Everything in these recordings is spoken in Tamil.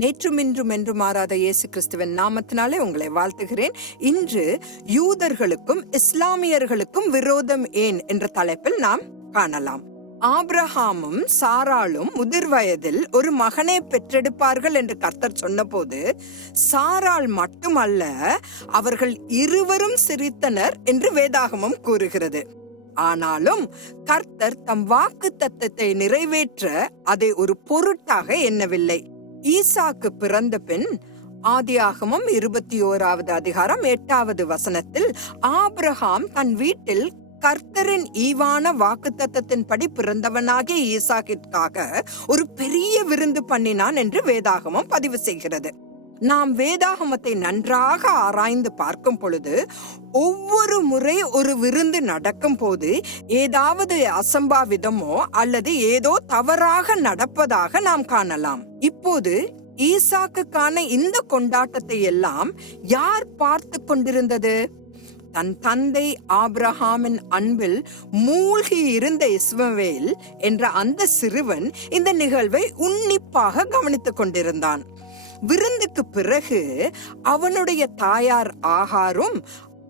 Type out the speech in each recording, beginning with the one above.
நேற்றும் இன்றும் என்று மாறாத இயேசு கிறிஸ்துவின் நாமத்தினாலே உங்களை வாழ்த்துகிறேன். இன்று யூதர்களுக்கும் இஸ்லாமியர்களுக்கும் விரோதம் ஏன் என்ற தலைப்பில் நாம் காணலாம். ஆப்ரஹாமும் சாராளும் முதிர் வயதில் ஒரு மகனை பெற்றெடுப்பார்கள் என்று கர்த்தர் சொன்னபோது சாராள் மட்டுமல்ல அவர்கள் இருவரும் சிரித்தனர் என்று வேதாகமம் கூறுகிறது. ஆனாலும் கர்த்தர் தம் வாக்கு தத்தத்தை நிறைவேற்ற அதை ஒரு பொருட்டாக எண்ணவில்லை. ஈசாக்கு பிறந்த பின் ஆதியாகமம் இருபத்தி ஓராவது அதிகாரம் எட்டாவது வசனத்தில் ஆப்ரஹாம் தன் வீட்டில் கர்த்தரின் ஈவான வாக்குத்தத்தத்தின்படி பிறந்தவனாகிய ஈசாக்கிற்காக ஒரு பெரிய விருந்து பண்ணினான் என்று வேதாகமம் பதிவு செய்கிறது. நாம் வேதாகமத்தை நன்றாக ஆராய்ந்து பார்க்கும் பொழுது ஒவ்வொரு முறை ஒரு விருந்து நடக்கும் போது ஏதாவது அசம்பாவிதமோ அல்லது ஏதோ தவறாக நடப்பதாக நாம் காணலாம். இப்போது ஈசாக்குக்கான இந்த கொண்டாட்டத்தை எல்லாம் யார் பார்த்து கொண்டிருந்தது? தன் தந்தை ஆப்ரஹாமின் அன்பில் மூழ்கி இருந்த இஸ்மவேல் என்ற அந்த சிறுவன் இந்த நிகழ்வை உன்னிப்பாக கவனித்துக் கொண்டிருந்தான். விருந்துக்கு பிறகு அவனுடைய தாயார் ஆகாரும்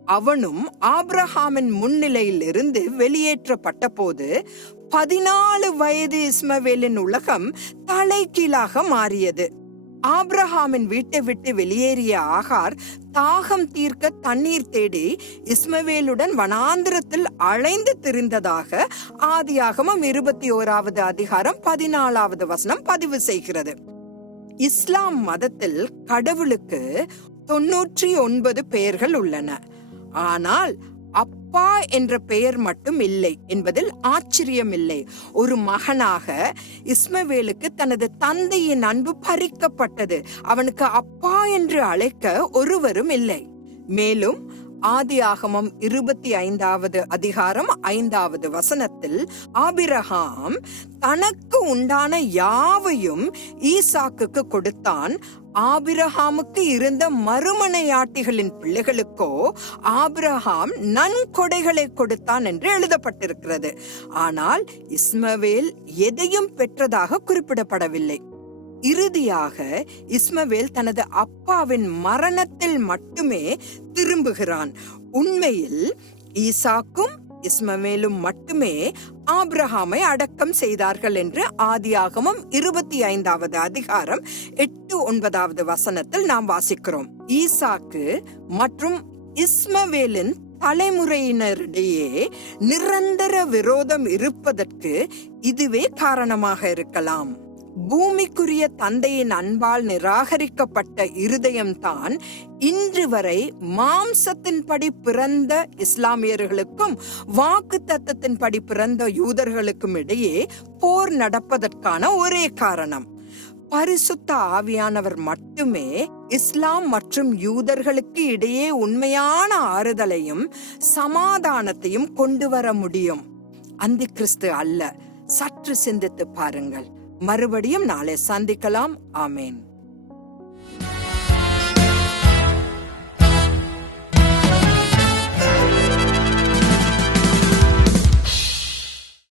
அவனும் ஆப்ரஹாமின் முன்னிலையிலிருந்து வெளியேற்றப்பட்ட போது பதினாலு வயது இஸ்மவேலின் உலகம் தலைகீழாக மாறியது. ஆப்ரஹாமின் வீட்டை விட்டு வெளியேறிய ஆகார் தாகம் தீர்க்க தண்ணீர் தேடி இஸ்மவேலுடன் வனாந்திரத்தில் அலைந்து திரிந்ததாக ஆதியாகமம் இருபத்தி ஓராவது அதிகாரம் பதினாலாவது வசனம் பதிவு செய்கிறது. இஸ்லாம் மதத்தில் கடவுளுக்கு தொன்னூற்றி ஒன்பது பெயர்கள் உள்ளன. ஆனால் அப்பா என்ற பெயர் மட்டும் இல்லை என்பதில் ஆச்சரியம் இல்லை ஒரு மகனாக இஸ்மவேலுக்கு தனது தந்தையின் அன்பு பறிக்கப்பட்டது. அவனுக்கு அப்பா என்று அழைக்க ஒருவரும் இல்லை. மேலும் ஆதியாகமம் இருபத்தி ஐந்தாவது அதிகாரம் ஐந்தாவது வசனத்தில் ஆபிரகாம் தனக்கு உண்டான யாவையும் ஈசாக்குக்கு கொடுத்தான். ஆபிரஹாமுக்கு இருந்த மறுமனையாட்டிகளின் பிள்ளைகளுக்கோ ஆபிரஹாம் நன்கொடைகளை கொடுத்தான் என்று எழுதப்பட்டிருக்கிறது. ஆனால் இஸ்மவேல் எதையும் பெற்றதாக குறிப்பிடப்படவில்லை. இறுதியாக இஸ்மவேல் தனது அப்பாவின் மரணத்தில் மட்டுமே திரும்புகிறான். உண்மையில் ஈசாக்கும் இஸ்மவேலும் மட்டுமே ஆப்ரஹாமை அடக்கம் செய்தார்கள் என்று ஆதியாகமம் இருபத்தி ஐந்தாவது அதிகாரம் எட்டு ஒன்பதாவது வசனத்தில் நாம் வாசிக்கிறோம். ஈசாக்கு மற்றும் இஸ்மவேலின் தலைமுறையினரிடையே நிரந்தர விரோதம் இருப்பதற்கு இதுவே காரணமாக இருக்கலாம். பூமிக்குரிய தந்தையின் அன்பால் நிராகரிக்கப்பட்ட இருதயம்தான் இன்று வரை மாம்சத்தின்படி பிறந்த இஸ்லாமியர்களுக்கும் வாக்கு தத்தத்தின்படி பிறந்த யூதர்களுக்கும் இடையே போர் நடப்பதற்கான ஒரே காரணம். பரிசுத்த ஆவியானவர் மட்டுமே இஸ்லாம் மற்றும் யூதர்களுக்கு இடையே உண்மையான ஆறுதலையும் சமாதானத்தையும் கொண்டு வர முடியும். அந்த கிறிஸ்து அல்ல. சற்று சிந்தித்து பாருங்கள். மறுபடியும் நாளை சந்திக்கலாம். ஆமேன்.